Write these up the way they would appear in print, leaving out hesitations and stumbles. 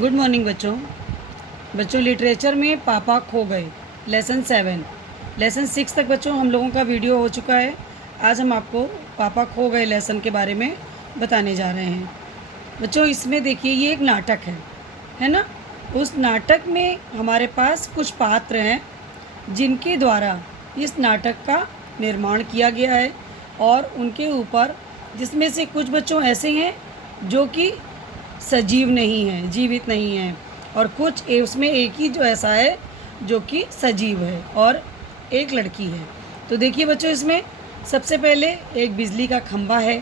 Good morning बच्चों। Literature में पापा खो गए लेसन 7 लेसन 6 तक बच्चों हम लोगों का वीडियो हो चुका है। आज हम आपको पापा खो गए लेसन के बारे में बताने जा रहे हैं। बच्चों इसमें देखिए ये एक नाटक है ना। उस नाटक में हमारे पास कुछ पात्र हैं जिनके द्वारा इस नाटक का निर्माण किया गया है और उनके ऊपर जिसमें से कुछ बच्चों ऐसे हैं जो कि सजीव नहीं है, जीवित नहीं है, और कुछ उसमें एक ही जो ऐसा है जो कि सजीव है और एक लड़की है। तो देखिए बच्चों इसमें सबसे पहले एक बिजली का खंभा है,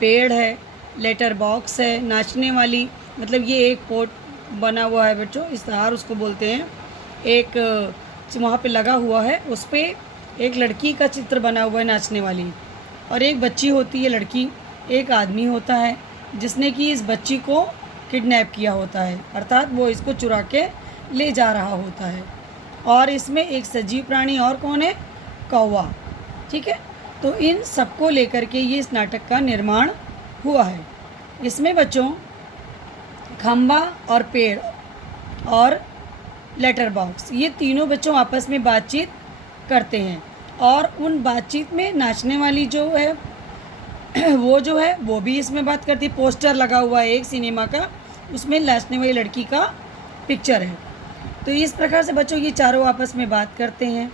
पेड़ है, लेटर बॉक्स है, नाचने वाली मतलब ये एक पोट बना हुआ है बच्चों, इस्तार उसको बोलते हैं। एक वहाँ पे लगा हुआ है, उस पर एक लड़की का चित्र बना हुआ है नाचने वाली, और एक बच्ची होती है लड़की, एक आदमी होता है जिसने कि इस बच्ची को किडनैप किया होता है, अर्थात वो इसको चुरा के ले जा रहा होता है। और इसमें एक सजीव प्राणी और कौन है? कौवा। ठीक है, तो इन सबको लेकर के ये इस नाटक का निर्माण हुआ है। इसमें बच्चों खंबा और पेड़ और लेटर बॉक्स ये तीनों बच्चों आपस में बातचीत करते हैं, और उन बातचीत में नाचने वाली जो है वो जो है वो भी इसमें बात करती है। पोस्टर लगा हुआ है एक सिनेमा का, उसमें नाचने वाली लड़की का पिक्चर है। तो इस प्रकार से बच्चों ये चारों आपस में बात करते हैं।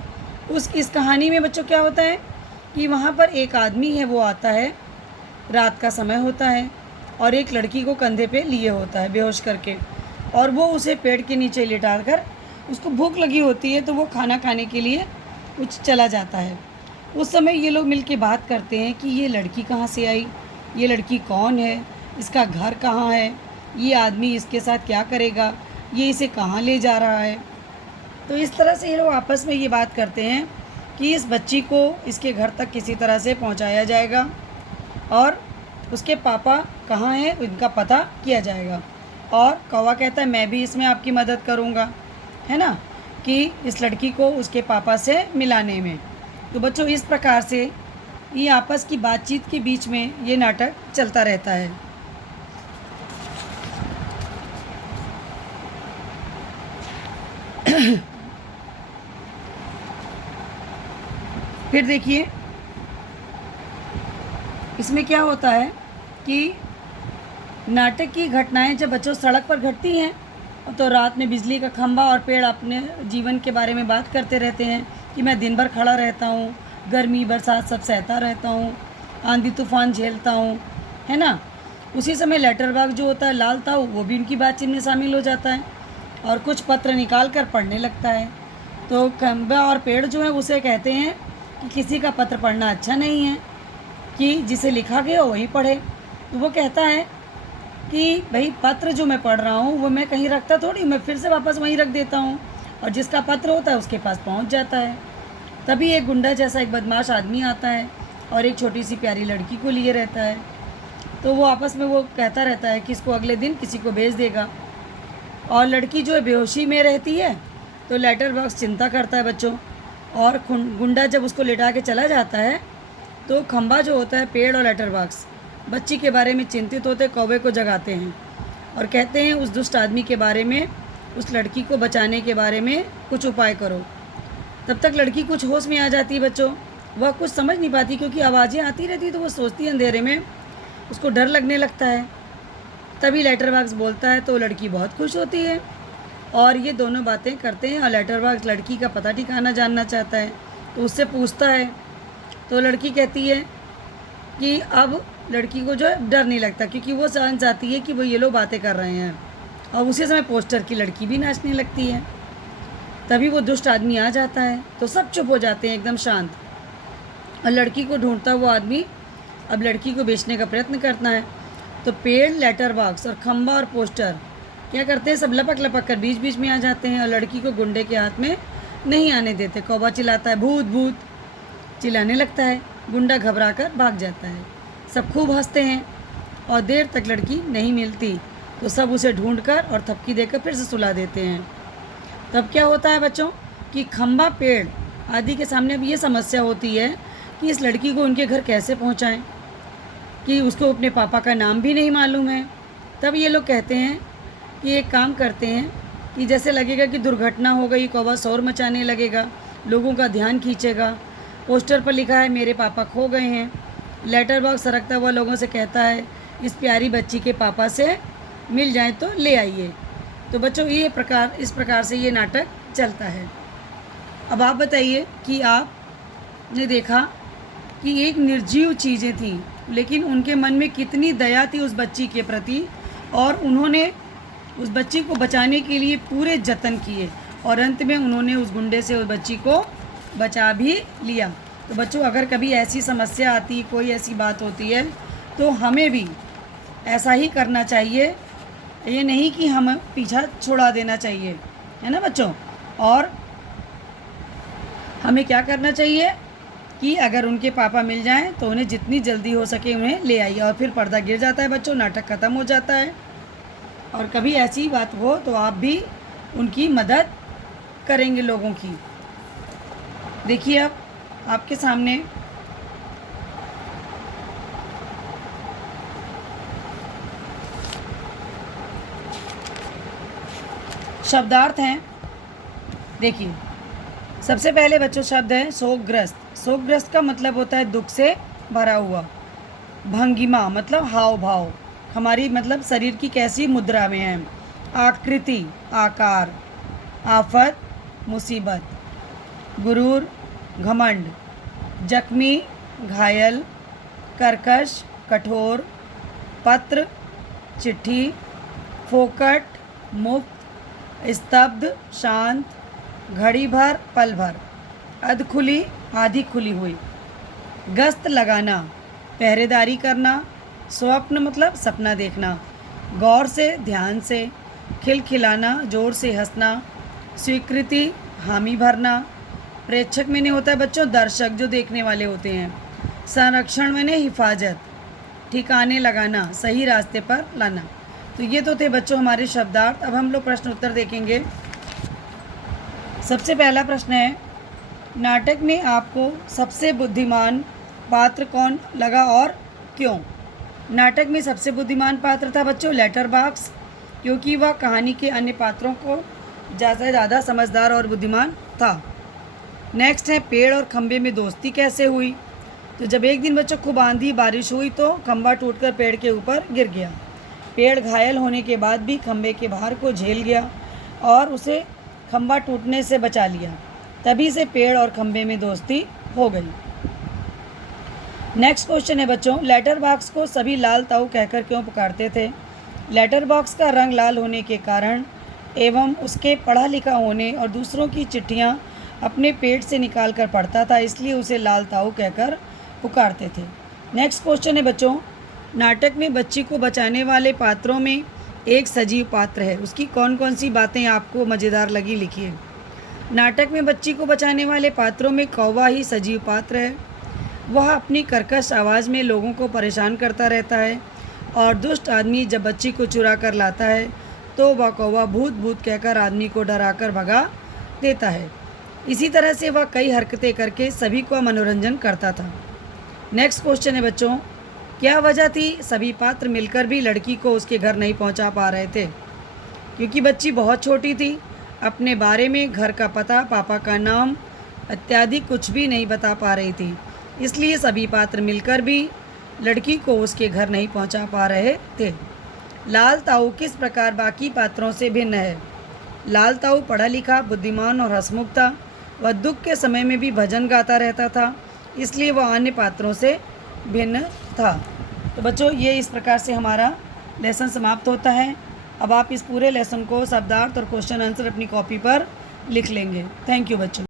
इस कहानी में बच्चों क्या होता है कि वहाँ पर एक आदमी है, वो आता है, रात का समय होता है, और एक लड़की को कंधे पे लिए होता है बेहोश करके, और वो उसे पेड़ के नीचे लिटा कर, उसको भूख लगी होती है तो वो खाना खाने के लिए कुछ चला जाता है। उस समय ये लोग मिलके बात करते हैं कि ये लड़की कहाँ से आई, ये लड़की कौन है, इसका घर कहाँ है, ये आदमी इसके साथ क्या करेगा, ये इसे कहाँ ले जा रहा है। तो इस तरह से ये लोग आपस में ये बात करते हैं कि इस बच्ची को इसके घर तक किसी तरह से पहुँचाया जाएगा और उसके पापा कहाँ हैं इनका पता किया जाएगा। और कौवा कहता है मैं भी इसमें आपकी मदद करूँगा, है ना, कि इस लड़की को उसके पापा से मिलाने में। तो बच्चों इस प्रकार से ये आपस की बातचीत के बीच में ये नाटक चलता रहता है। फिर देखिए इसमें क्या होता है कि नाटक की घटनाएं जब बच्चों सड़क पर घटती हैं तो रात में बिजली का खंभा और पेड़ अपने जीवन के बारे में बात करते रहते हैं कि मैं दिन भर खड़ा रहता हूँ, गर्मी बरसात सब सहता रहता हूँ, आंधी तूफान झेलता हूँ, है ना। उसी समय लेटर बॉक्स जो होता है लाल ताऊ, वो भी उनकी बातचीत में शामिल हो जाता है और कुछ पत्र निकाल कर पढ़ने लगता है। तो खंभा और पेड़ जो है उसे कहते हैं कि किसी का पत्र पढ़ना अच्छा नहीं है, कि जिसे लिखा गया वही पढ़े। तो वो कहता है कि भाई पत्र जो मैं पढ़ रहा हूँ वो मैं कहीं रखता थोड़ी, मैं फिर से वापस वहीं रख देता हूँ, और जिसका पत्र होता है उसके पास पहुँच जाता है। तभी एक गुंडा जैसा एक बदमाश आदमी आता है और एक छोटी सी प्यारी लड़की को लिए रहता है। तो वो आपस में वो कहता रहता है कि इसको अगले दिन किसी को भेज देगा, और लड़की जो है बेहोशी में रहती है। तो लेटर बॉक्स चिंता करता है बच्चों, और गुंडा जब उसको लेटा के चला जाता है तो खंबा जो होता है, पेड़ और लेटर बॉक्स बच्ची के बारे में चिंतित होते कौवे को जगाते हैं और कहते हैं उस दुष्ट आदमी के बारे में, उस लड़की को बचाने के बारे में कुछ उपाय करो। तब तक लड़की कुछ होश में आ जाती है बच्चों, वह कुछ समझ नहीं पाती क्योंकि आवाज़ें आती रहती, तो वो सोचती है अंधेरे में, उसको डर लगने लगता है। तभी लेटर बॉक्स बोलता है तो लड़की बहुत खुश होती है और ये दोनों बातें करते हैं, और लेटर बॉक्स लड़की का पता ठिकाना जानना चाहता है तो उससे पूछता है। तो लड़की कहती है कि अब लड़की को जो है डर नहीं लगता क्योंकि वो समझ जाती है कि वो ये लोग बातें कर रहे हैं, और उसी समय पोस्टर की लड़की भी नाचने लगती है। तभी वो दुष्ट आदमी आ जाता है तो सब चुप हो जाते हैं एकदम शांत, और लड़की को ढूंढता हुआ आदमी अब लड़की को बेचने का प्रयत्न करता है। तो पेड़, लेटर बॉक्स और खंबा और पोस्टर क्या करते हैं, सब लपक लपक कर बीच बीच में आ जाते हैं और लड़की को गुंडे के हाथ में नहीं आने देते। कौवा चिल्लाता है भूत भूत, चिल्लाने लगता है, गुंडा घबरा कर भाग जाता है। सब खूब हंसते हैं और देर तक लड़की नहीं मिलती तो सब उसे ढूंढकर और थपकी देकर फिर से सुला देते हैं। तब क्या होता है बच्चों कि खंबा, पेड़ आदि के सामने अब ये समस्या होती है कि इस लड़की को उनके घर कैसे पहुंचाएं, कि उसको अपने पापा का नाम भी नहीं मालूम है। तब ये लोग कहते हैं कि एक काम करते हैं कि जैसे लगेगा कि दुर्घटना हो गई, कौवा शोर मचाने लगेगा, लोगों का ध्यान खींचेगा। पोस्टर पर लिखा है मेरे पापा खो गए हैं। लेटर बॉक्स सरकता हुआ लोगों से कहता है इस प्यारी बच्ची के पापा से मिल जाए तो ले आइए। तो बच्चों इस प्रकार से ये नाटक चलता है। अब आप बताइए कि आपने देखा कि एक निर्जीव चीज़ें थीं, लेकिन उनके मन में कितनी दया थी उस बच्ची के प्रति, और उन्होंने उस बच्ची को बचाने के लिए पूरे जतन किए, और अंत में उन्होंने उस गुंडे से उस बच्ची को बचा भी लिया। तो बच्चों, अगर कभी ऐसी समस्या आती, कोई ऐसी बात होती है, तो हमें भी ऐसा ही करना चाहिए। ये नहीं कि हम पीछा छुड़ा देना चाहिए, है ना बच्चों। और हमें क्या करना चाहिए कि अगर उनके पापा मिल जाएं तो उन्हें जितनी जल्दी हो सके उन्हें ले आइए। और फिर पर्दा गिर जाता है बच्चों, नाटक ख़त्म हो जाता है। और कभी ऐसी बात हो तो आप भी उनकी मदद करेंगे लोगों की। देखिए अब आपके सामने शब्दार्थ हैं। देखिए, सबसे पहले बच्चों शब्द है शोकग्रस्त। शोकग्रस्त का मतलब होता है दुख से भरा हुआ। भंगिमा मतलब हाव भाव, हमारी मतलब शरीर की कैसी मुद्रा में है। आकृति आकार, आफत मुसीबत, गुरूर घमंड, जख्मी घायल, कर्कश कठोर, पत्र चिट्ठी, फोकट मुफ्त, स्तब्ध शांत, घड़ी भर पल भर, अध खुली आधी खुली हुई। गश्त लगाना पहरेदारी करना। स्वप्न मतलब सपना देखना। गौर से ध्यान से, खिलखिलाना जोर से हंसना। स्वीकृति हामी भरना। प्रेक्षक में नहीं होता है बच्चों दर्शक, जो देखने वाले होते हैं। संरक्षण में नहीं हिफाजत, ठिकाने लगाना, सही रास्ते पर लाना। तो ये तो थे बच्चों हमारे शब्दार्थ। अब हम लोग प्रश्न उत्तर देखेंगे। सबसे पहला प्रश्न है, नाटक में आपको सबसे बुद्धिमान पात्र कौन लगा और क्यों? नाटक में सबसे बुद्धिमान पात्र था बच्चों लेटर बॉक्स, क्योंकि वह कहानी के अन्य पात्रों को ज़्यादा से ज़्यादा समझदार और बुद्धिमान था। नेक्स्ट है, पेड़ और खंबे में दोस्ती कैसे हुई? तो जब एक दिन बच्चों खूब आंधी बारिश हुई तो खंबा टूटकर पेड़ के ऊपर गिर गया। पेड़ घायल होने के बाद भी खंबे के भार को झेल गया और उसे खंबा टूटने से बचा लिया। तभी से पेड़ और खंबे में दोस्ती हो गई। नेक्स्ट क्वेश्चन है बच्चों, लेटर बॉक्स को सभी लाल ताऊ कहकर क्यों पुकारते थे? लेटर बॉक्स का रंग लाल होने के कारण एवं उसके पढ़ा लिखा होने और दूसरों की चिट्ठियां अपने पेट से निकाल कर पढ़ता था, इसलिए उसे लाल ताऊ कहकर पुकारते थे। नेक्स्ट क्वेश्चन है बच्चों, नाटक में बच्ची को बचाने वाले पात्रों में एक सजीव पात्र है, उसकी कौन कौन सी बातें आपको मज़ेदार लगी लिखिए। नाटक में बच्ची को बचाने वाले पात्रों में कौवा ही सजीव पात्र है। वह अपनी कर्कश आवाज़ में लोगों को परेशान करता रहता है और दुष्ट आदमी जब बच्ची को चुरा कर लाता है तो वह कौवा भूत भूत कहकर आदमी को डराकर भगा देता है। इसी तरह से वह कई हरकतें करके सभी को मनोरंजन करता था। नेक्स्ट क्वेश्चन है बच्चों, क्या वजह थी सभी पात्र मिलकर भी लड़की को उसके घर नहीं पहुंचा पा रहे थे? क्योंकि बच्ची बहुत छोटी थी, अपने बारे में, घर का पता, पापा का नाम इत्यादि कुछ भी नहीं बता पा रही थी, इसलिए सभी पात्र मिलकर भी लड़की को उसके घर नहीं पहुंचा पा रहे थे। लाल ताऊ किस प्रकार बाकी पात्रों से भिन्न है? लाल ताऊ पढ़ा लिखा, बुद्धिमान और हंसमुख था। वह दुख के समय में भी भजन गाता रहता था, इसलिए वह अन्य पात्रों से भिन्न था। तो बच्चों, ये इस प्रकार से हमारा लेसन समाप्त होता है। अब आप इस पूरे लेसन को शब्दार्थ और क्वेश्चन आंसर अपनी कॉपी पर लिख लेंगे। थैंक यू बच्चों।